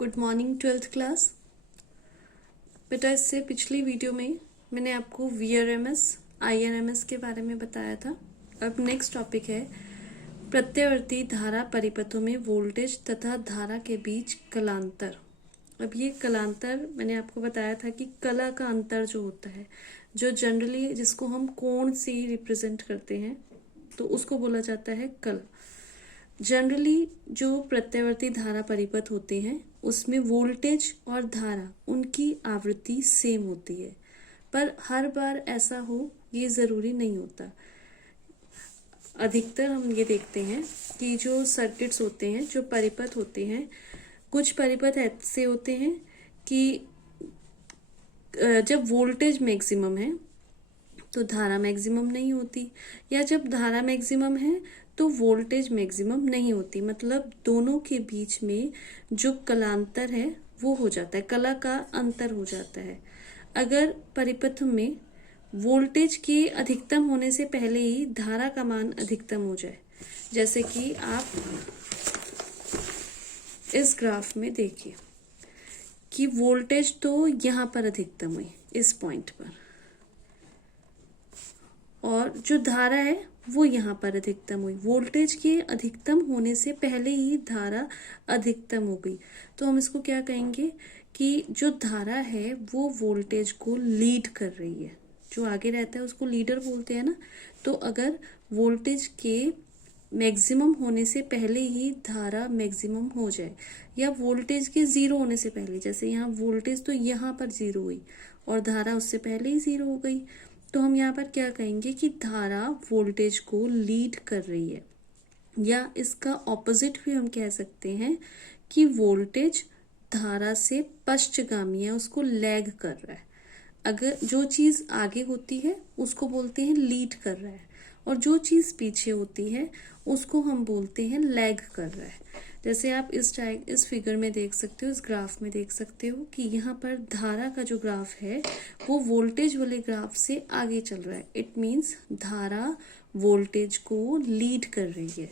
Good morning 12th class. बेटा इससे पिछली वीडियो में मैंने आपको VRMS IRMS के बारे में बताया था। अब नेक्स्ट टॉपिक है प्रत्यावर्ती धारा परिपथों में वोल्टेज तथा धारा के बीच कलांतर। अब ये कलांतर मैंने आपको बताया था कि कला का अंतर जो होता है, जो जनरली जिसको हम कोण से रिप्रेजेंट करते हैं तो उसको बोला जाता है कला। जनरली जो प्रत्यावर्ती धारा परिपथ होते हैं उसमें वोल्टेज और धारा उनकी आवृत्ति सेम होती है, पर हर बार ऐसा हो ये ज़रूरी नहीं होता। अधिकतर हम ये देखते हैं कि जो सर्किट्स होते हैं, जो परिपथ होते हैं, कुछ परिपथ ऐसे होते हैं कि जब वोल्टेज मैक्सिमम है तो धारा मैक्सिमम नहीं होती, या जब धारा मैक्सिमम है तो वोल्टेज मैक्सिमम नहीं होती। मतलब दोनों के बीच में जो कलांतर है वो हो जाता है, कला का अंतर हो जाता है। अगर परिपथ में वोल्टेज के अधिकतम होने से पहले ही धारा का मान अधिकतम हो जाए, जैसे कि आप इस ग्राफ में देखिए कि वोल्टेज तो यहाँ पर अधिकतम हुई इस पॉइंट पर, और जो धारा है वो यहाँ पर अधिकतम हुई। वोल्टेज के अधिकतम होने से पहले ही धारा अधिकतम हो गई, तो हम इसको क्या कहेंगे कि जो धारा है वो वोल्टेज को लीड कर रही है। जो आगे रहता है उसको लीडर बोलते हैं ना। तो अगर वोल्टेज के मैक्सिमम होने से पहले ही धारा मैक्सिमम हो जाए, या वोल्टेज के जीरो होने से पहले, जैसे यहाँ वोल्टेज तो यहाँ पर जीरो हुई और धारा उससे पहले ही जीरो हो गई, तो हम यहाँ पर क्या कहेंगे कि धारा वोल्टेज को लीड कर रही है। या इसका ऑपोजिट भी हम कह सकते हैं कि वोल्टेज धारा से पश्चगामी है, उसको लैग कर रहा है। अगर जो चीज आगे होती है उसको बोलते हैं लीड कर रहा है, और जो चीज पीछे होती है उसको हम बोलते हैं लैग कर रहा है। जैसे आप इस फिगर में देख सकते हो, इस ग्राफ में देख सकते हो कि यहाँ पर धारा का जो ग्राफ है वो वोल्टेज वाले ग्राफ से आगे चल रहा है। इट मीन्स धारा वोल्टेज को लीड कर रही है।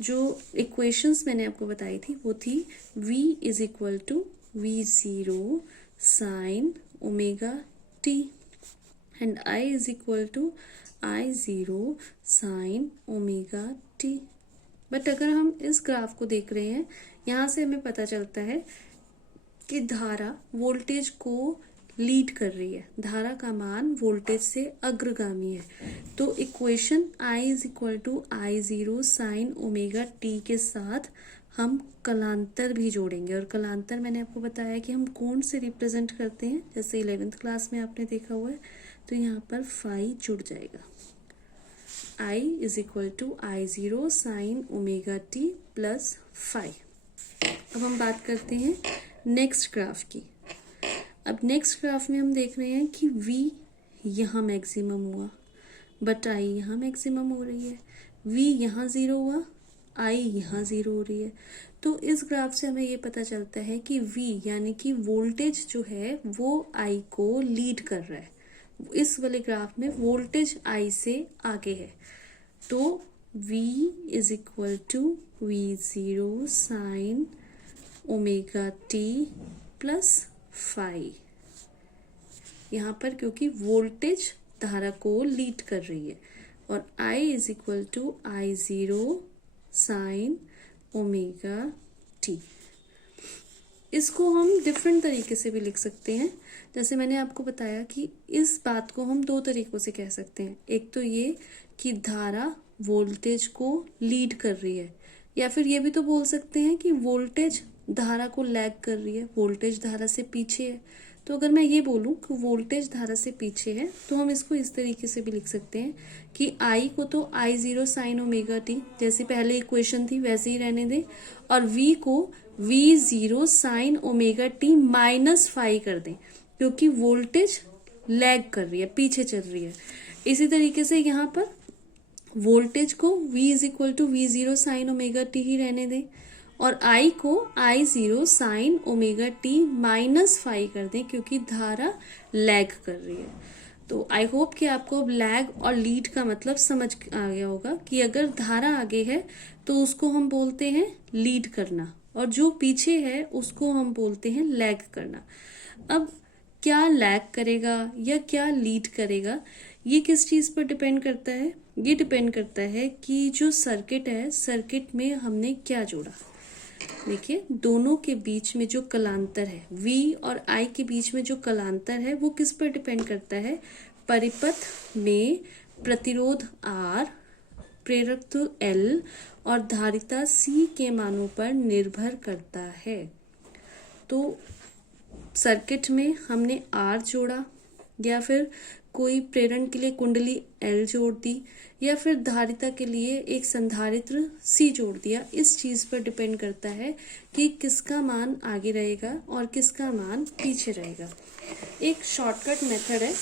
जो इक्वेशंस मैंने आपको बताई थी वो थी V is equal to V0 sine omega t and I is equal to I0 sine omega t। But अगर हम इस ग्राफ को देख रहे हैं, यहाँ से हमें पता चलता है कि धारा वोल्टेज को लीड कर रही है, धारा का मान वोल्टेज से अग्रगामी है। तो equation I is equal to I0 sine omega t के साथ हम कलांतर भी जोड़ेंगे। और कलांतर मैंने आपको बताया कि हम कोण से रिप्रेजेंट करते हैं, जैसे 11th क्लास में आपने देखा हुआ है। तो यहाँ पर फाई जुड़ जाएगा। I is equal to I0 sine omega t plus phi. अब हम बात करते हैं नेक्स्ट ग्राफ की। अब नेक्स्ट ग्राफ में हम देख रहे हैं कि V यहाँ मैक्सिमम हुआ, बट I यहाँ मैक्सिमम हो रही है। V यहाँ जीरो हुआ, I यहाँ जीरो हो रही है। तो इस ग्राफ से हमें ये पता चलता है कि V यानी कि वोल्टेज जो है वो I को लीड कर रहा है। इस वाले ग्राफ में वोल्टेज I से आगे है। तो V is equal to V0 sine omega t plus phi. यहाँ पर क्योंकि वोल्टेज धारा को लीड कर रही है, और I is equal to I0 sine omega t। इसको हम डिफरेंट तरीके से भी लिख सकते हैं। जैसे मैंने आपको बताया कि इस बात को हम दो तरीकों से कह सकते हैं। एक तो ये कि धारा वोल्टेज को लीड कर रही है, या फिर ये भी तो बोल सकते हैं कि वोल्टेज धारा को लैग कर रही है, वोल्टेज धारा से पीछे है। तो अगर मैं ये बोलूं कि वोल्टेज धारा से पीछे है, तो हम इसको इस तरीके से भी लिख सकते हैं कि I को तो I0 साइन ओमेगा t जैसी पहले इक्वेशन थी वैसे ही रहने दें, और V को V0 sine omega t minus phi कर दें, क्योंकि वोल्टेज लैग कर रही है, पीछे चल रही है। इसी तरीके से यहाँ पर वोल्टेज को V is equal to V0 sine omega t ही रहने दें, और I को I0 sine omega t minus phi कर दें, क्योंकि धारा लैग कर रही है। तो आई होप कि आपको अब लैग और लीड का मतलब समझ आ गया होगा कि अगर धारा आगे है तो उसको हम बोलते हैं लीड करना, और जो पीछे है उसको हम बोलते हैं लैग करना। अब क्या लैग करेगा या क्या लीड करेगा, ये किस चीज पर डिपेंड करता है? ये डिपेंड करता है कि जो सर्किट है, सर्किट में हमने क्या जोड़ा। देखिए, दोनों के बीच में जो कलांतर है, V और I के बीच में जो कलांतर है, वो किस पर डिपेंड करता है? परिपथ में प्रतिरोध R, प्रेरकत्व L और धारिता C के मानों पर निर्भर करता है। तो सर्किट में हमने R जोड़ा, या फिर कोई प्रेरण के लिए कुंडली L जोड़ दी, या फिर धारिता के लिए एक संधारित्र C जोड़ दिया। इस चीज पर डिपेंड करता है कि किसका मान आगे रहेगा और किसका मान पीछे रहेगा। एक शॉर्टकट मेथड है,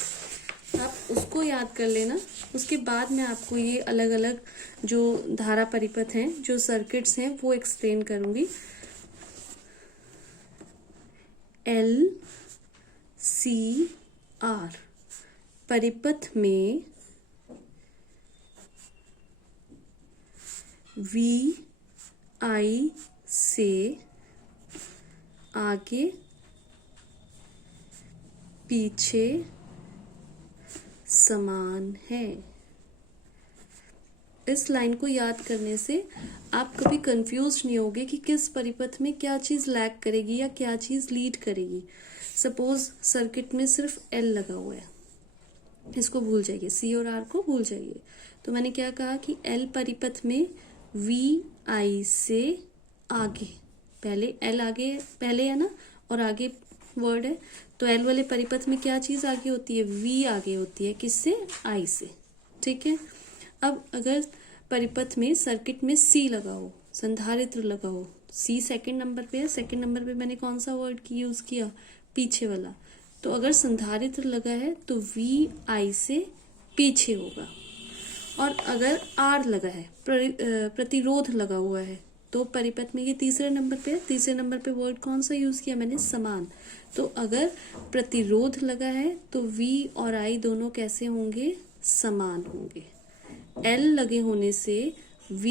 आप उसको याद कर लेना। उसके बाद मैं आपको ये अलग अलग जो धारा परिपथ हैं, जो सर्किट्स हैं, वो एक्सप्लेन करूंगी। L C R परिपथ में V I से आगे पीछे समान है। इस लाइन को याद करने से आप कभी कंफ्यूज नहीं होगे कि किस परिपथ में क्या चीज लैग करेगी या क्या चीज लीड करेगी। सपोज सर्किट में सिर्फ L लगा हुआ है, इसको भूल जाइए, C और R को भूल जाइए। तो मैंने क्या कहा कि L परिपथ में V I से आगे, पहले L आगे पहले है ना, और आगे वर्ड है, तो L वाले परिपथ में क्या चीज आगे होती है? V आगे होती है, किससे? I से। ठीक है। अब अगर परिपथ में सर्किट में C लगा हो, संधारित्र लगा हो, C सेकंड नंबर पे है, सेकंड नंबर पे मैंने कौन सा वर्ड की यूज किया? पीछे वाला। तो अगर संधारित्र लगा है तो V I से पीछे होगा। और अगर R लगा है, प्रतिरोध लगा हुआ है, तो परिपथ में ये तीसरे नंबर पे है, तीसरे नंबर पे वर्ड कौन सा यूज किया मैंने? समान। तो अगर प्रतिरोध लगा है तो V और I दोनों कैसे होंगे? समान होंगे। L लगे होने से V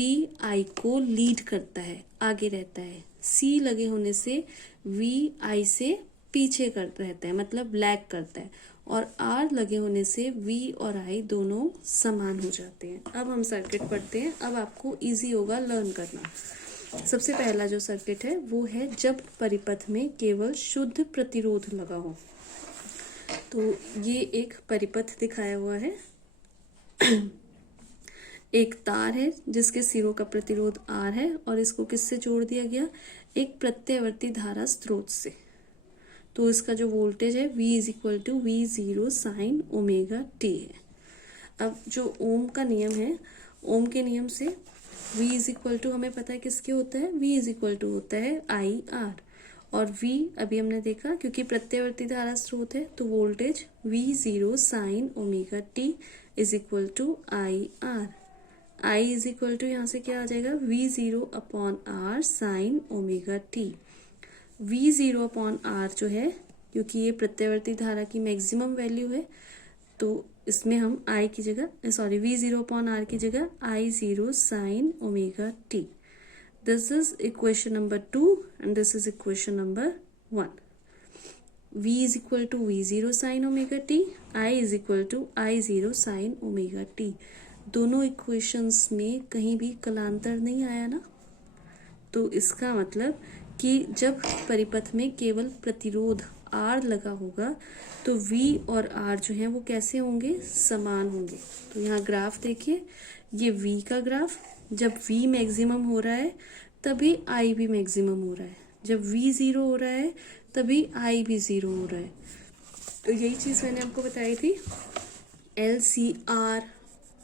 I को लीड करता है, आगे रहता है। C लगे होने से V I से पीछे रहता है, मतलब लैग करता है। और R लगे होने से V और I दोनों समान हो जाते हैं। अब हम सर्किट पढ़ते हैं, अब आपको इजी होगा लर्न करना। सबसे पहला जो सर्किट है वो है जब परिपथ में केवल शुद्ध प्रतिरोध लगा हो। तो ये एक परिपथ दिखाया हुआ है। एक तार है जिसके सिरों का प्रतिरोध R है और इसको किससे जोड़ दिया गया? एक प्रत्यावर्ती धारा स्रोत से। तो इसका जो वोल्टेज है V is equal to V0 sine omega t है। अब जो ओम का नियम है, ओम के नियम से V इज इक्वल टू हमें पता है किसके होता है? V इज इक्वल टू होता है IR। और V अभी हमने देखा, क्योंकि प्रत्यावर्ती धारा स्रोत है तो voltage V0 sine omega t is equal to IR। I is equal to यहाँ से क्या आ जाएगा? V0 upon R sine omega t। V0 upon R जो है, क्योंकि ये प्रत्यावर्ती धारा की मैक्सिमम वैल्यू है, तो इसमें हम I की जगह V0 अपॉन R की जगह I0 sine omega t। This is equation number 2 and this is equation number 1। V is equal to V0 sine omega t, I is equal to I0 sine omega t। दोनों equations में कहीं भी कलांतर नहीं आया ना, तो इसका मतलब कि जब परिपथ में केवल प्रतिरोध R लगा होगा तो V और R जो है वो कैसे होंगे? समान होंगे। तो यहाँ ग्राफ देखिए, ये V का ग्राफ, जब V मैक्सिमम हो रहा है तभी I भी मैक्सिमम हो रहा है, जब V 0 हो रहा है तभी I भी 0 हो रहा है। तो यही चीज मैंने आपको बताई थी। LCR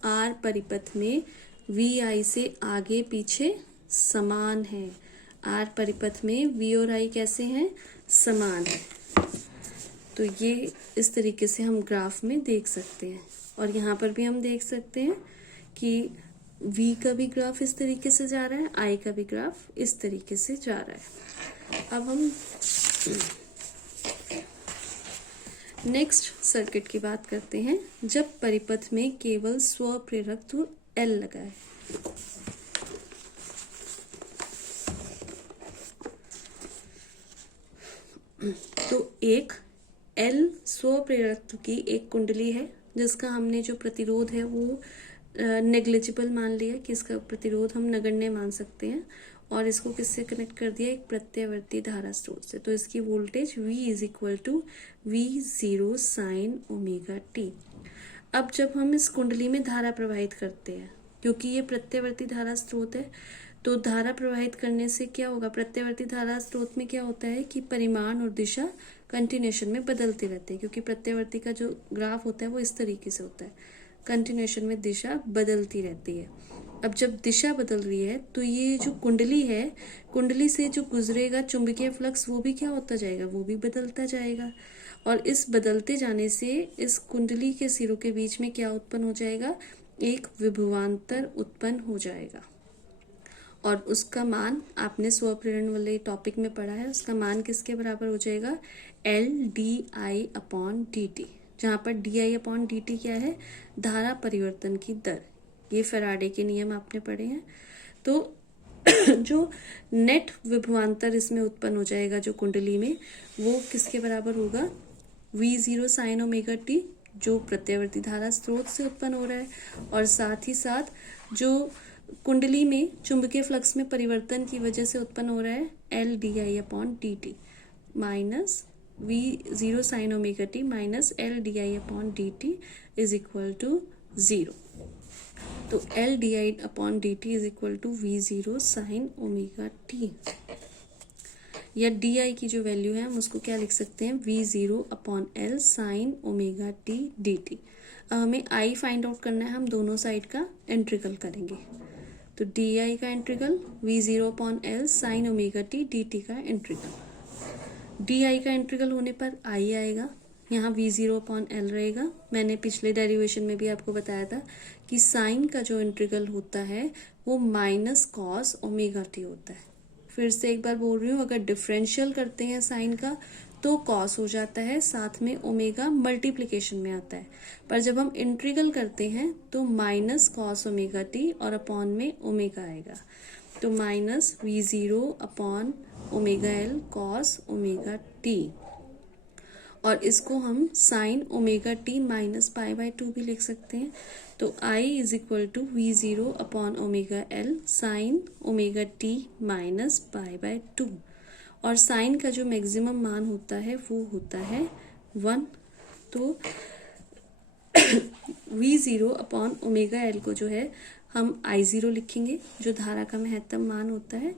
R परिपथ में VI से आगे पीछे समान है। R परिपथ में V और I कैसे हैं? समान है। तो ये इस तरीके से हम ग्राफ में देख सकते हैं, और यहाँ पर भी हम देख सकते हैं कि V का भी ग्राफ इस तरीके से जा रहा है, I का भी ग्राफ इस तरीके से जा रहा है। अब हम नेक्स्ट सर्किट की बात करते हैं, जब परिपथ में केवल स्वप्रेरकत्व L लगा है। तो एक एल स्वप्रेरकत्व की एक कुंडली है जिसका हमने जो प्रतिरोध है वो नेग्लिजिबल मान लिया कि इसका प्रतिरोध हम नगण्य मान सकते हैं, और इसको किससे कनेक्ट कर दिया, एक प्रत्यावर्ती धारा स्रोत से। तो इसकी voltage V is equal to V0 sine omega T. अब जब हम इस कुंडली में धारा प्रवाहित करते हैं, क्योंकि ये प्रत्यावर्ती धारा स्रोत है, तो धारा प्रवाहित करने से क्या होगा, प्रत्यावर्ती धारा स्रोत में क्या होता है कि परिमाण और दिशा कंटिन्यूएशन में बदलते रहते हैं, क्योंकि प्रत्यावर्ती का जो ग्राफ होता है वो इस तरीके से होता है, कंटिन्यूएशन में दिशा बदलती रहती है। अब जब दिशा बदल रही है तो ये जो कुंडली है, कुंडली से जो गुजरेगा चुंबकीय फ्लक्स वो भी क्या होता जाएगा, वो भी बदलता जाएगा, और इस बदलते जाने से इस कुंडली के सिरों के बीच में क्या उत्पन्न हो जाएगा, एक विभवांतर उत्पन्न हो जाएगा। और उसका मान आपने स्वप्रेरण वाले टॉपिक में पढ़ा है, उसका मान किसके बराबर हो जाएगा, LdI/dt, जहाँ पर DI/dt क्या है, धारा परिवर्तन की दर। ये फैराडे के नियम आपने पढ़े हैं। तो जो नेट विभवांतर इसमें उत्पन्न हो जाएगा जो कुंडली में, वो किसके बराबर होगा, V0 साइन ओमेगा टी, जो प्रत्यावर्ती धारा स्रोत से उत्पन्न हो रहा है, और साथ ही साथ जो कुंडली में चुंबकीय फ्लक्स में परिवर्तन की वजह से उत्पन्न हो रहा है LdI/dt minus V0 sine omega T minus LdI/dt is equal to 0। तो LdI/dt is equal to V0 sine omega T, या DI की जो वैल्यू है हम उसको क्या लिख सकते हैं, V0/L sign omega T dt। अब हमें I फाइंड आउट करना है, हम दोनों साइड का इंटीग्रल करेंगे। तो DI का integral, V0/L sign omega T dt का इंटीग्रल। DI का इंटीग्रल होने पर I आएगा, यहाँ V0/L रहेगा। मैंने पिछले डेरिवेशन में भी आपको बताया था कि साइन का जो इंटीग्रल होता है वो माइनस कॉस ओमेगा टी होता है। फिर से एक बार बोल रही हूँ, अगर डिफरेंशियल करते हैं साइन का तो कॉस हो जाता है, साथ में ओमेगा मल्टीप्लिकेशन में आता है, पर जब हम इंटीग्रल करते हैं तो माइनस कॉस ओमेगा टी और अपॉन में ओमेगा आएगा। तो माइनस V0/ओमेगा L कॉस ओमेगा टी, और इसको हम साइन ओमेगा टी माइनस π/2 भी लिख सकते हैं। तो I इज इक्वल टू V0/ओमेगा L sine omega T minus π/2, और साइन का जो मैक्सिमम मान होता है वो होता है 1। तो V0/ओमेगा L को जो है हम I0 लिखेंगे, जो धारा का महत्तम मान होता है।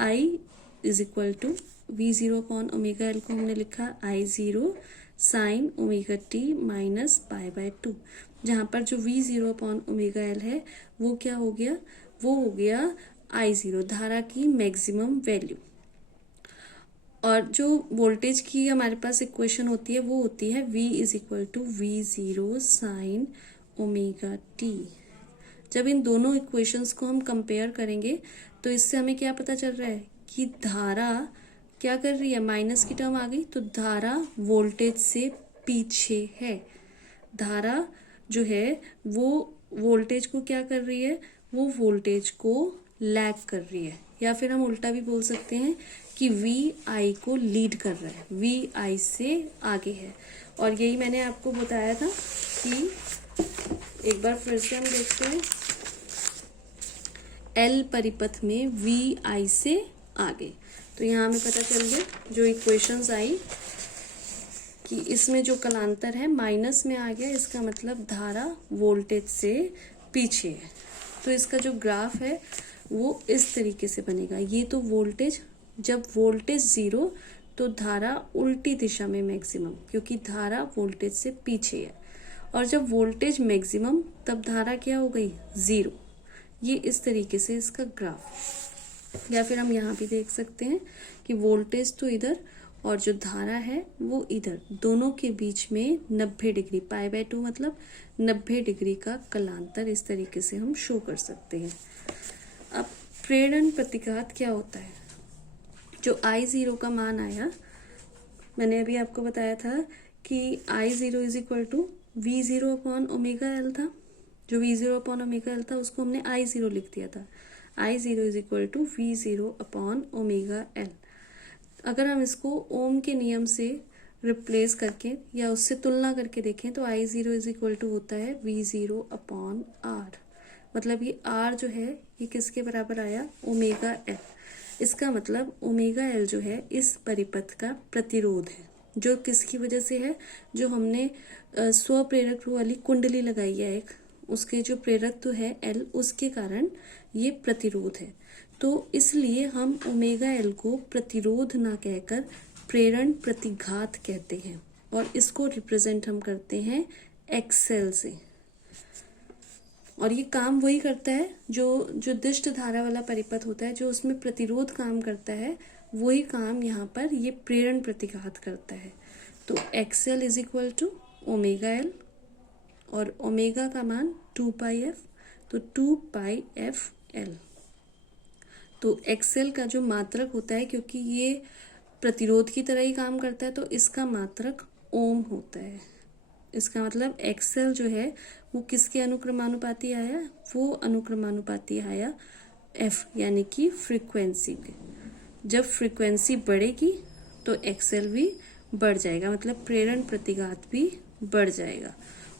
I इज इक्वल टू V0/ओमेगा L को हमने लिखा I0 sine omega T minus π/2, जहाँ पर जो V0/ओमेगा L है वो क्या हो गया, वो हो गया I0, धारा की मैक्सिमम वैल्यू। और जो वोल्टेज की हमारे पास इक्वेशन होती है वो होती है V is equal to V0 sine omega T. जब इन दोनों इक्वेशंस को हम कंपेयर करेंगे तो इससे हमें क्या पता चल रहा है कि धारा क्या कर रही है, माइनस की टर्म आ गई, तो धारा वोल्टेज से पीछे है। धारा जो है वो वोल्टेज को क्या कर रही है, वो वोल्टेज को लैग कर रही है, या फिर हम उल्टा भी बोल सकते हैं कि VI को लीड कर रहा है, VI से आगे है। और यही मैंने आपको बताया था कि एक बार फिर से हम देखते हैं, L परिपथ में VI से आगे। तो यहाँ हमें पता चल गया जो इक्वेशंस आई कि इसमें जो कलांतर है माइनस में आ गया, इसका मतलब धारा वोल्टेज से पीछे है। तो इसका जो ग्राफ है वो इस तरीके से बनेगा। ये तो वोल्टेज, जब वोल्टेज 0 तो धारा उल्टी दिशा में मैक्सिमम, क्योंकि धारा वोल्टेज से पीछे है, और जब वोल्टेज मैक्सिमम तब धारा क्या हो गई, 0। ये इस तरीके से इसका ग्राफ। या फिर हम यहाँ भी देख सकते हैं कि वोल्टेज तो इधर और जो धारा है वो इधर, दोनों के बीच में 90 डिग्री, π/2 मतलब 90 डिग्री का कलांतर इस तरीके से हम शो कर सकते हैं। अब प्रेरण प्रतिघात क्या होता है, जो I0 का मान आया, मैंने अभी आपको बताया था कि I0 इज इक्वल टू V0/ओमेगा L था। जो V0/ओमेगा L था उसको हमने I0 लिख दिया था। I0 इज इक्वल टू V0/ओमेगा L। अगर हम इसको ओम के नियम से रिप्लेस करके या उससे तुलना करके देखें तो आई ज़ीरो इज इक्वल टू होता है वी ज़ीरो अपॉन आर। मतलब ये आर जो है ये किसके बराबर आया, ओमेगा एल। इसका मतलब ओमेगा एल जो है इस परिपथ का प्रतिरोध है, जो किसकी वजह से है, जो हमने स्व प्रेरक वाली कुंडली लगाई है एक, उसके जो प्रेरकत्व है एल, उसके कारण ये प्रतिरोध है। तो इसलिए हम ओमेगा एल को प्रतिरोध ना कहकर प्रेरण प्रतिघात कहते हैं, और इसको रिप्रेजेंट हम करते हैं एक्सेल से। और ये काम वही करता है जो दिष्ट धारा वाला परिपथ होता है, जो उसमें प्रतिरोध काम करता है, वही काम यहाँ पर ये प्रेरण प्रतिघात करता है। तो XL is equal to omega L, और ओमेगा का मान 2 पाई एफ, तो 2 पाई एफ एल। तो एक्सएल का जो मात्रक होता है, क्योंकि ये प्रतिरोध की तरह ही काम करता है, तो इसका मात्रक ओम होता है। इसका मतलब एक्सएल जो है वो किसके अनुक्रमानुपाती आया, वो अनुक्रमानुपाती आया एफ, यानी कि फ्रीक्वेंसी के। जब फ्रीक्वेंसी बढ़ेगी तो एक्सएल भी बढ़ जाएगा, मतलब प्रेरण प्रतिघात भी बढ़ जाएगा।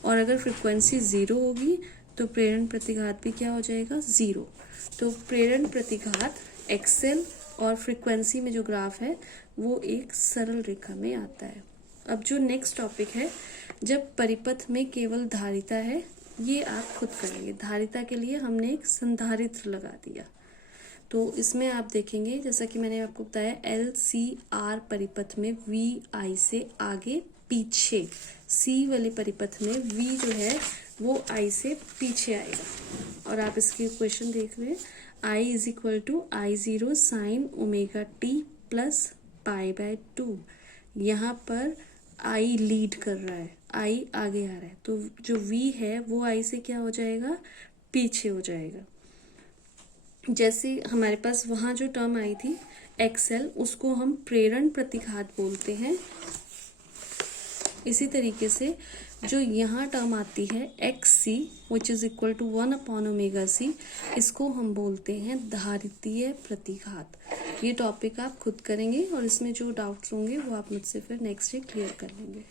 और अगर फ्रीक्वेंसी 0 होगी तो प्रेरण प्रतिघात भी क्या हो जाएगा, 0। तो प्रेरण प्रतिघात एक्सएल और फ्रीक्वेंसी में जो ग्राफ है वो एक सरल रेखा में आता है। अब जो नेक्स्ट टॉपिक है, जब परिपथ में केवल धारिता है, ये आप खुद करेंगे। धारिता के लिए हमने एक संधारित्र लगा दिया, तो इसमें आप देखेंगे जैसा कि मैंने आपको बताया LCR परिपथ में VI से आगे पीछे, C वाले परिपथ में V जो है वो I से पीछे आएगा। और आप इसकी इक्वेशन देख रहे हैं, I is equal to I0 sine omega T plus pi by 2। यहाँ पर I लीड कर रहा है, I आगे आ रहा है, तो जो V है वो I से क्या हो जाएगा, पीछे हो जाएगा। जैसे हमारे पास वहाँ जो टर्म आई थी एक्सएल, उसको हम प्रेरण प्रतिघात बोलते हैं। इसी तरीके से जो यहाँ टर्म आती है XC which is equal to 1 upon omega C, इसको हम बोलते हैं धारितीय प्रतिघात। ये टॉपिक आप खुद करेंगे और इसमें जो डाउट्स होंगे वो आप मुझसे फिर नेक्स्ट डे क्लियर कर लेंगे।